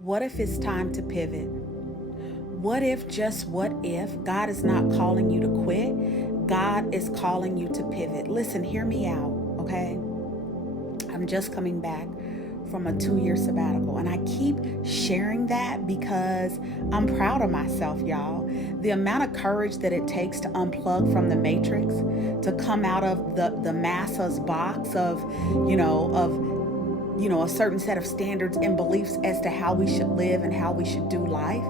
What if it's time to pivot? What if God is not calling you to quit? God is calling you to pivot. Listen, hear me out, okay? I'm just coming back from a 2 year sabbatical, and I keep sharing that because I'm proud of myself, y'all. The amount of courage that it takes to unplug from the matrix, to come out of the masses box of, a certain set of standards and beliefs as to how we should live and how we should do life.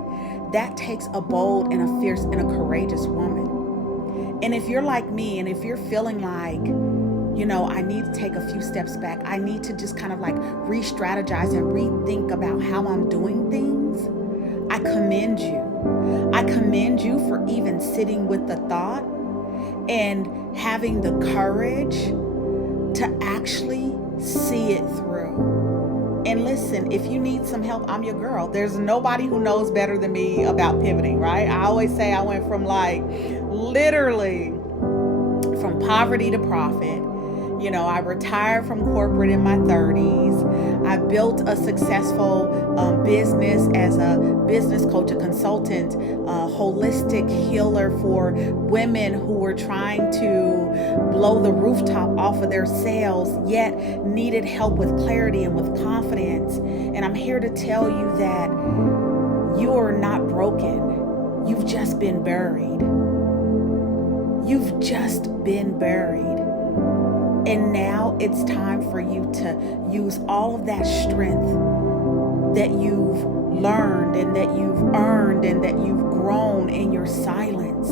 That takes a bold and a fierce and a courageous woman. And if you're like me, and if you're feeling like, I need to take a few steps back, I need to just kind of like re-strategize and rethink about how I'm doing things, I commend you. I commend you for even sitting with the thought and having the courage to actually see it through. And listen, if you need some help, I'm your girl. There's nobody who knows better than me about pivoting, right? I always say I went from literally from poverty to profit. I retired from corporate in my 30s. I built a successful business as a business coach, a consultant, a holistic healer for women who were trying to blow the rooftop off of their sales, yet needed help with clarity and with confidence. And I'm here to tell you that you are not broken. You've just been buried. You've just been buried. And now it's time for you to use all of that strength that you've learned and that you've earned and that you've grown in your silence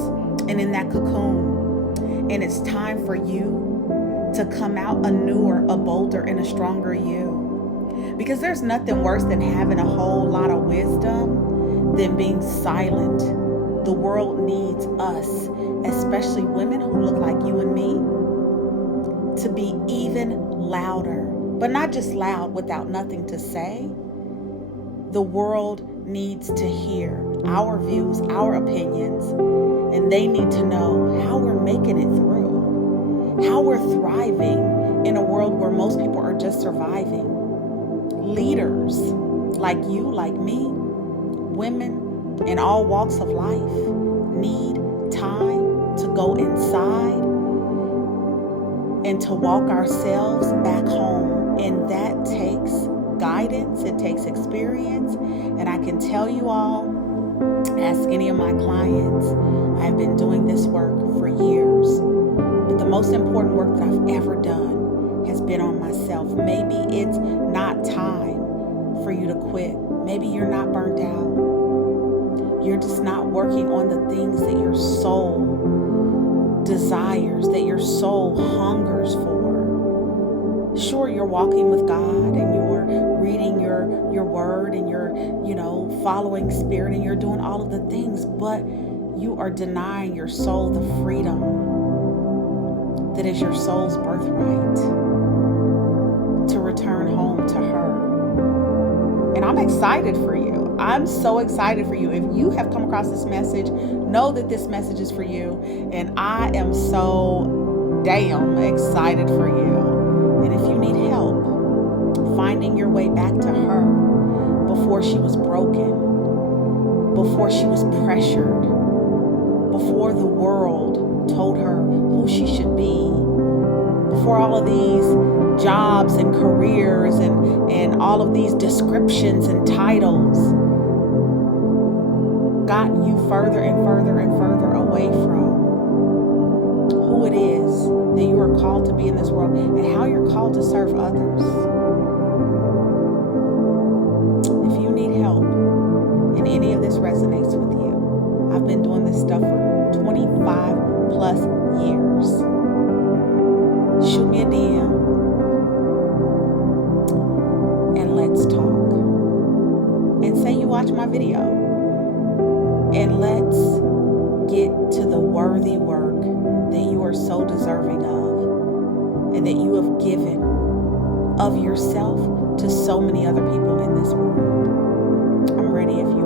and in that cocoon. And it's time for you to come out a newer, a bolder, and a stronger you. Because there's nothing worse than having a whole lot of wisdom than being silent. The world needs us, especially women who look like you and me, to be even louder, but not just loud without nothing to say. The world needs to hear our views, our opinions, and they need to know how we're making it through, how we're thriving in a world where most people are just surviving. Leaders like you, like me, women in all walks of life need time to go inside and to walk ourselves back home. And that takes guidance, it takes experience. And I can tell you all, ask any of my clients, I've been doing this work for years. But the most important work that I've ever done has been on myself. Maybe it's not time for you to quit. Maybe you're not burnt out. You're just not working on the things that your soul desires, that your soul hungers for. Sure, you're walking with God and you're reading your word and you're, following spirit and you're doing all of the things, but you are denying your soul the freedom that is your soul's birthright to return home to her. And I'm excited for you. I'm so excited for you. If you have come across this message, know that this message is for you. And I am so damn excited for you. And if you need help finding your way back to her before she was broken, before she was pressured, before the world told her who she should be, before all of these jobs and careers and all of these descriptions and titles got you further and further and further away from who it is that you are called to be in this world and how you're called to serve others. If you need help and any of this resonates with you, I've been doing this stuff for 25 plus years. Shoot me a DM and let's talk. And say you watch my video. And let's get to the worthy work that you are so deserving of and that you have given of yourself to so many other people in this world. I'm ready if you